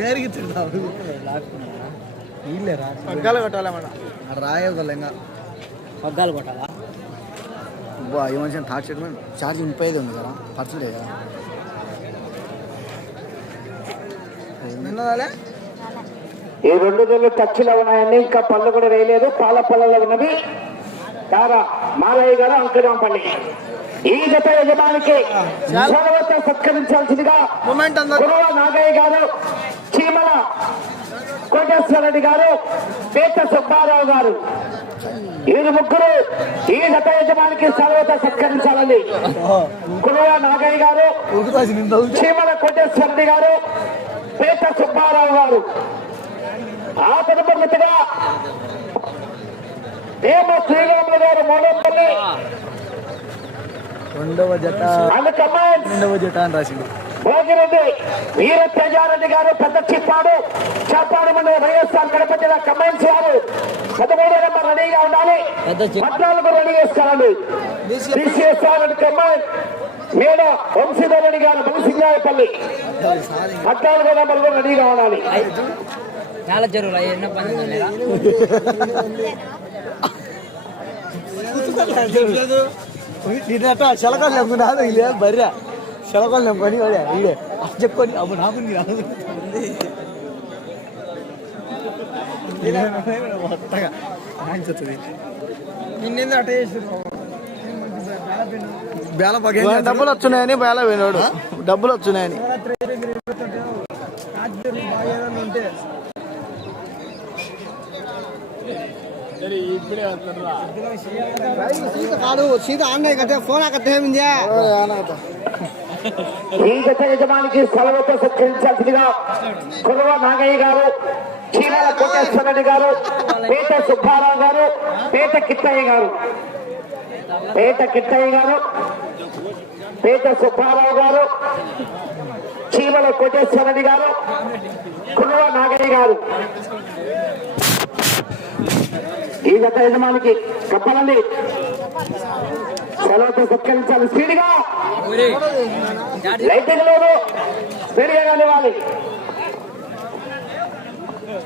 ఏరికి రా. పగ్గాలు కొట్టాలి మన రాయదు ఇంకా పగ్గాలు కొట్టాలా? ఛార్జ్ ముప్పై ఐదు ఉంది కదా పర్సెంటేజ్ కదా? నిన్నదాలే ఈ రెండు జల్లు టచ్లో ఉన్నాయండి ఇంకా పళ్ళు కూడా వేయలేదు పాల పళ్ళలో ఉన్నది. కారా మాలయ్య గారు అంకురాంపల్లి ఈ జత యజమానికి సెలవుతో సత్కరించాల్సిందిగా గురువ నాగయ్య గారు చీమల కోటేశ్వరరెడ్డి గారు పేట సుబ్బారావు గారు. వీరు ముగ్గురు ఈ జత యజమానికి సెలవుతో సత్కరించాలండి. గురువ నాగయ్య గారు చీమల కోటేశ్వరరెడ్డి గారు పేట సుబ్బారావు గారు. ఆ తదుపరిగా దేమ శ్రీరాములు గారు మోడపల్లి రెండవ కమాండ్స్ రెండవ జత అని రాసిండు భోగిరెడ్డి వీర తేజారెడ్డి గారు పెద్ద చిప్పాడు చాపాడు మండలి వైఎస్ఆర్ కడప జిల్లా వారు పదమూడో నెంబర్ రెడీగా ఉండాలి. పద్నాలుగు రెడీ చేసుకోవాలి డిసిఎస్ఆర్ అండ్ కమాండ్ మేడ వంశీధర్ రెడ్డి గారు బలిసింగాయపల్లి. పద్నాలుగో నెంబర్ కూడా రెడీగా ఉండాలి. చాలా ఎన్నో పని లేదా నిన్నట శలకాలు లేకుండా ఇదే బర్రె. శలకాలు లేకొని వాడే ఇదే. చెప్పుకొని అమ్మ నాకు నిన్నేంది అట్ట చేసి బేల పగే డబ్బులు వచ్చినాయని బేల పోయినాడు డబ్బులు ఆన్లైన్ కట్టే ఫోన్ ఈ గత యజమానికి సెలవుతో సత్కరించాల్సిందిగా కురవ నాగయ్య గారు చీరాల కోటేశ్వరరెడ్డి గారు పేట సుబ్బారావు గారు పేట కిట్టయ్య గారు పేట కిట్టయ్య గారు పేట సుబ్బారావు గారు చీమల కోటేశ్వరరెడ్డి గారు కురవ నాగయ్య గారు ఈ గత యజమానికి చెప్పాలండి సెలవుతో సత్కరించాలి స్పీడ్గా లైటింగ్ లేదు. స్పీడ్గా కానివ్వాలి.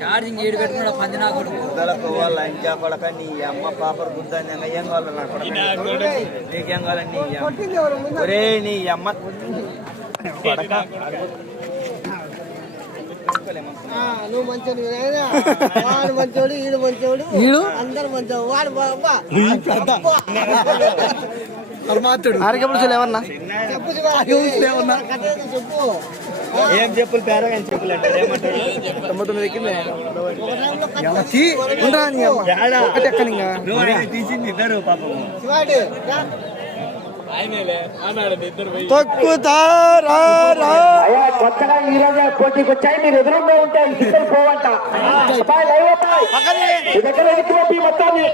ఛార్జింగ్ ఏడు పెట్టుకున్న పంది నా కొడుకు కొడక నీ అమ్మ పాపర్ గుద్దని ఏం కావాలి నా కొడక నీకేం అమ్మ. ఒరే నీ అమ్మ. కొడక. నువ్వు మంచోడు వాడు మంచోడు ఈడు మంచోడు. ఈడు? అందరు మంచోడు వాడు పరమాత్ముడు ఆరికెప్పుడు ఏమన్నా చెప్పు ఏం చెప్పులు పేర ఏం చెప్పులు అంటే ఏమంటారు? తొంభై తొమ్మిది ఎక్కింది. ఉండరా? ఒకటి నువ్వు తీసింది ఇద్దరు పాపం. తొక్కుతారా కొత్తగా ఈ రోజు పోటీకి వచ్చాయి మీరు ఎదురుగా ఉంటే ఇద్దరు పోవంట దగ్గర ఎదుటి మొత్తాన్ని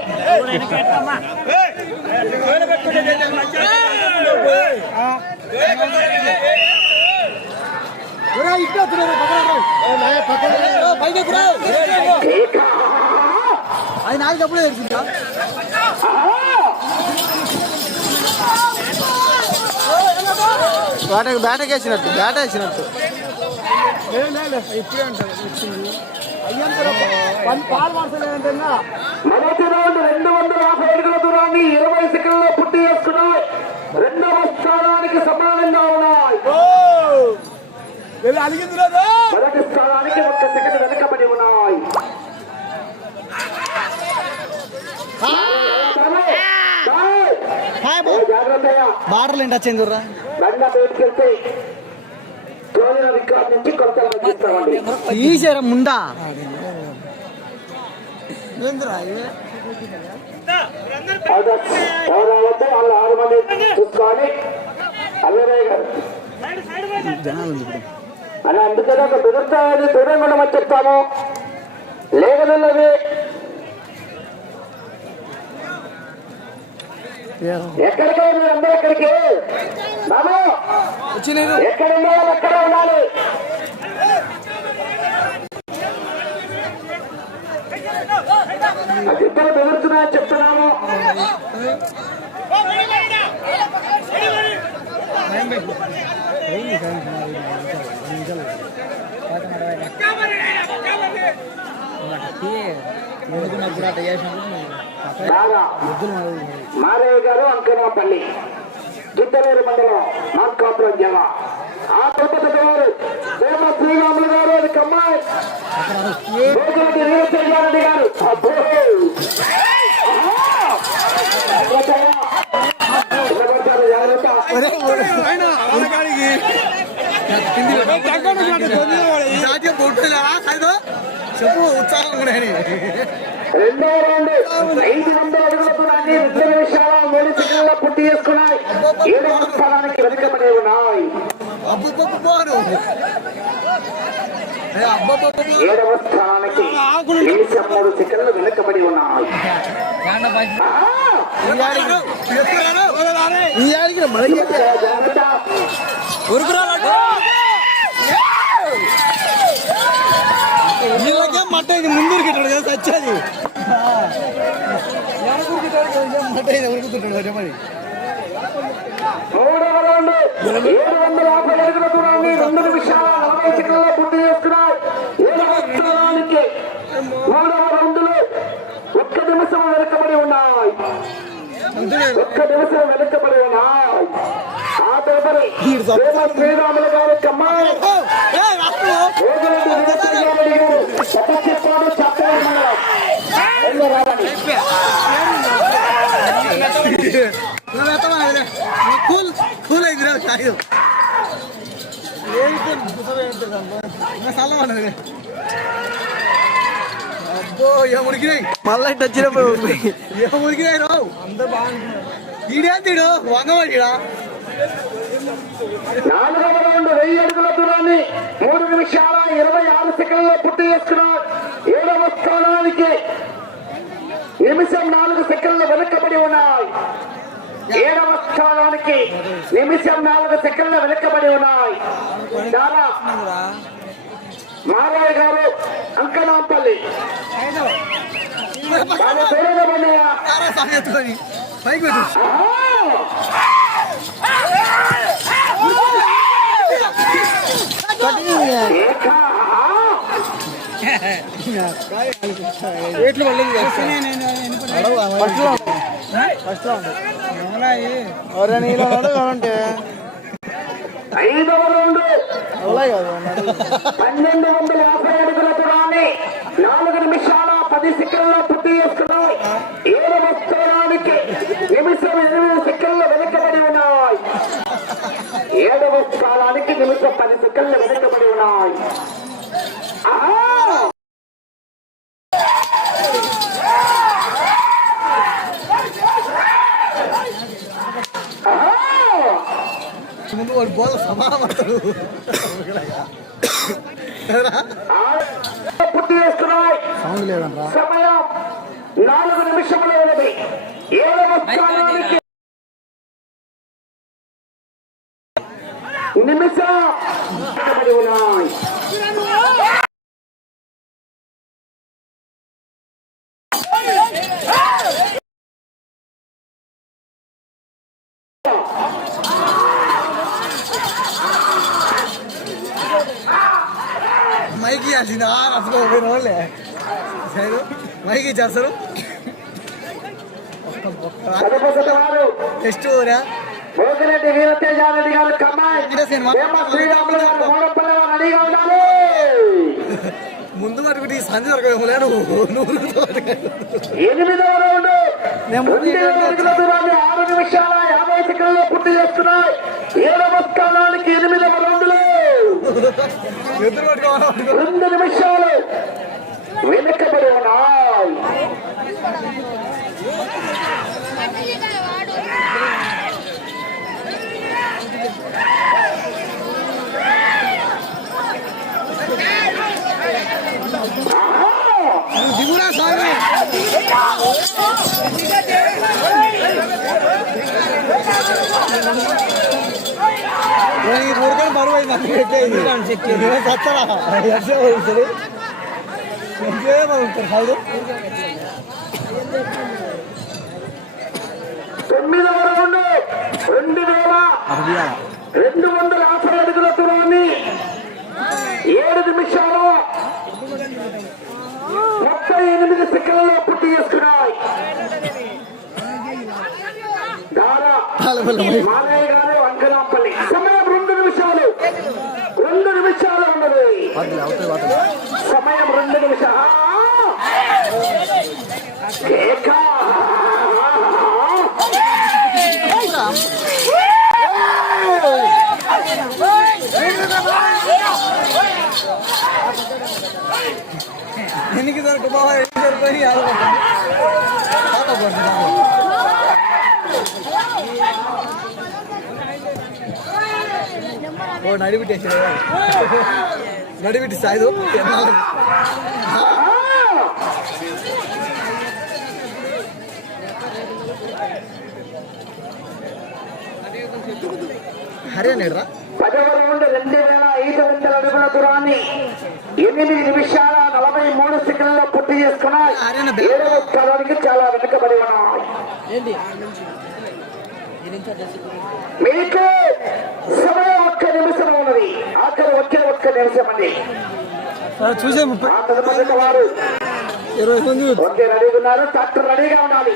అది నాకు తెలిసిందా బ్యాటకి బ్యాటకి వేసినట్టు బ్యాట వేసినట్టు. మొదటి రౌండ్ రెండు వందల యాభై అడుగుల దూరాన్ని ఇరవై సెకండ్లో పుట్టి చేసుకున్నాయి రెండవ స్థానానికి సమానంగా ఉన్నాయి మొదటి స్థానానికి ఒక్క సెకండ్ వెనకబడి ఉన్నాయి జాగ్రత్తగా బార్డర్లు ఏంటి వచ్చింది తీసారా ముందా? వాళ్ళు ఆరు మంది చూసుకోవాలి అల్లరయ్య గారు. అని అందుకని ఒక బెదురుతాయని దూరం ఉండమని చెప్తాము. లేగనున్నది ఎక్కడికి మీరు అందరూ ఎక్కడికి? బాబు! ఎక్కడ వాళ్ళు అక్కడే ఉండాలి. ఇద్దరు బెదురుతున్నాయని చెప్తున్నాము. ఎందుకున్నప్పుడు అట్లా చేసినప్పుడు బాగా మారయ్య గారు అంకనాపల్లి గిద్దలూరు మండలం మార్కాపురం జిల్లా. ఆ తిరుపతి గారు శ్రీరాములు గారు అది కమ్మాయి. వీరశైలారెడ్డి గారు! నిలబడ్డారు, జాగ్రత్త. చెప్పు ఉత్సాహం కూడా రెండో రౌండ్ ఐదు వందల అడుగుల దూరాన్ని రెండు నిమిషాల మూడు సెకండ్ల పూర్తి చేసుకున్నాయి. ఏడవ స్థానానికి వెనుకబడి ఉన్నాయి. ఏడవ స్థానానికి నిమిషం మూడు సెకండ్లు వెనుకబడి మనకి మట్ట ఇది ముందురికిటాడు కదా సచ్చాది మట్ట ఇది ఉరుకుతుంటాడు చెప్పండి ఏడు వందల యాభై అడుగుల దూరాన్ని రెండు నిమిషాల నలభై సెకండ్ల పూర్తి చేసుకున్నాయి ఏడవ స్థానానికి మూడవ రౌండ్లో ఒక్క నిమిషం వెనుకబడి ఉన్నాయి ఒక్క నిమిషం వెనుకబడి ఉన్నాయి ఆ తదుపరి శ్రీరాములు గారి కమ్మాయి రావాలి కూల్ కూల్ అయింది రా చల్లమన్నది అబ్బో ఏం ఉడికినాయి మళ్ళీ ఇటు వచ్చినప్పుడు ఏం ఉడికినాయి రావు? అందరు బాగుంటున్నారు. ఈడేంతిడు వంగవాడిడా నాలుగవ రౌండ్ వెయ్యి అడుగుల దూరాన్ని మూడు నిమిషాల ఇరవై ఆరు సెకండ్లో పూర్తి చేసుకున్నారు. ఏడవ స్థానానికి నిమిషం నాలుగు సెకండ్లు వెనుకబడి ఉన్నాయి. ఏడవ స్థానానికి నిమిషం నాలుగు సెకండ్లు వెనుకబడి ఉన్నాయి. చాలా మారాయ్ గారు అంకనాంపల్లి చాలా దూరంగా పైకి పెట్టు ఎట్లు మళ్ళీ ఫస్ట్ ఎవరైనా నీళ్ళు కావాలంటే ఐదవ రౌండ్ అవలే కాదు పన్నెండు వందల యాభై అడుగుల దూరాన్ని నాలుగు నిమిషాల పది సెకండ్ల పూర్తి చేసుకున్నాయి ఏడవ స్థానానికి నిమిషం ఎనిమిది సెకండ్లు వెనుకబడి ఉన్నాయి ఏడవ స్థానానికి నిమిషం పది సెకండ్లు వెనుకబడి ఉన్నాయి ఆహా! ఆహా! ముందు వాడు బోధ సమానపడతాడు ఆరు పూర్తి చేస్తున్నాయి సౌండ్ లేదంట్రా సమయం నాలుగు నిమిషముల ఎనిమిది ఏడవ స్థానానికి నిమిషం. ఉన్నాయి. మైకి ఇవ్వాల్సింది అసలు పోయిన వాళ్ళే. సైడు మైకి ఇచ్చేస్తారు. టెస్ట్ ఊరా భోగిరెడ్డి వీరతేజారెడ్డి గారు కమ్మాయి వేమ శ్రీరాములు గారు మూడపల్లి వారు రెడీగా ఉండాలి ముందు సంధి దొరకలే నువ్వు నువ్వు ఎనిమిదవ రౌండ్ ఆరు నిమిషాల యాభై సెకండ్లో పూర్తి చేస్తున్నాయి ఏడవ స్థానానికి ఎనిమిదవ రౌండ్లో రెండు నిమిషాలు వెనుకబడి ఉన్నాయి ఆహా! దిగురా స్వామి ఊరికని బరువు అయింది అందుకే పెట్టేది సత్తరా ఎంతసేపు ఉంటుంది ఎంతసేపు ఉంటుంది సైడు తొమ్మిదవ రౌండ్. రెండు వేల రెండు వందల యాభై అడుగుల దూరాన్ని ఏడు నిమిషాలు ముప్పై ఎనిమిది సెకండ్లలో పూర్తి చేసుకున్నాయి. దారా మాలయ్య గారు అంకనాపల్లి సమయం రెండు నిమిషాలు రెండు నిమిషాలు ఉన్నది సమయం రెండు నిమిషాలు కేకా. ఎన్నికి సరుకు బాబా ఎన్ని సరిపోయి ఓ నడిపిట్టేసి నడిపిట్టి సాయిదు పదవ రౌండ్ రెండు వేల ఐదు వందల అడుగుల దూరాన్ని ఎనిమిది నిమిషాల నలభై మూడు సెకండ్లలో పూర్తి చేసుకున్నాయి. ఏడవ స్థానానికి చాలా వెనుకబడి ఉన్నాయి మీకు సమయం ఒక్క నిమిషం ఉన్నది. ఆఖరి వచ్చిన ఒక్క నిమిషం అండి. చూసే వారు. ఇరవై మంది ఒకే రెడీగా ఉన్నారు. ట్రాక్టర్ రెడీగా ఉండాలి.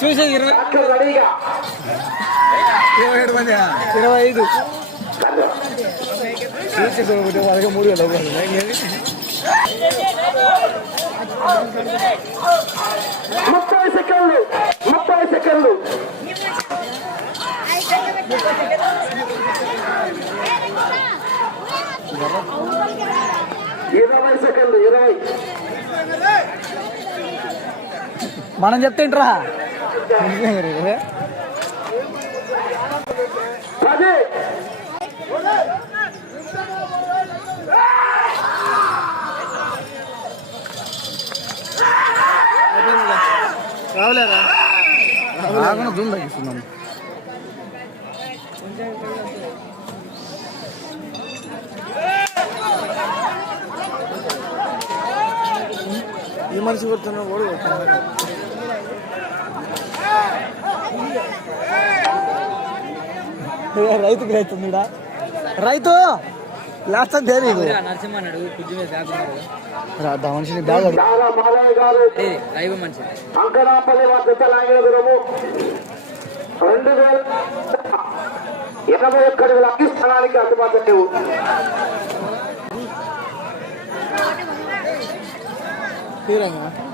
చూసేది ఇరవై ట్రాక్టర్ రెడీగా. ఇరవై ఏడు మంది ఇరవై ఐదు. చూసి వాళ్ళకి మూడు వేల? ముప్పై సెకండ్లు ముప్పై సెకండ్లు. ఇరవై సెకండ్లు ఇరవై. మనం చెప్తే పది. రావులేరా రాకుండా జూమ్ మనిషి కొడుతున్నాడు ఓడి కొడుతున్నాడు. రైతుకి రైతుందిడా రైతు లాస్ట్ అని తెలియదు నరసింహ అన్నాడు కుజ్జు మీద బ్యాగ్ ఉన్నాడు దా మనిషిని బ్యాగ్ అడుగు. చాలా మాలయ్య గారు. ఏ దైవ మనిషి. అంకనాపల్లి వద్ద లాగిన దూరము రెండు వేల ఎనభై ఒక్క అడుగుల అందుబాటులో तेरह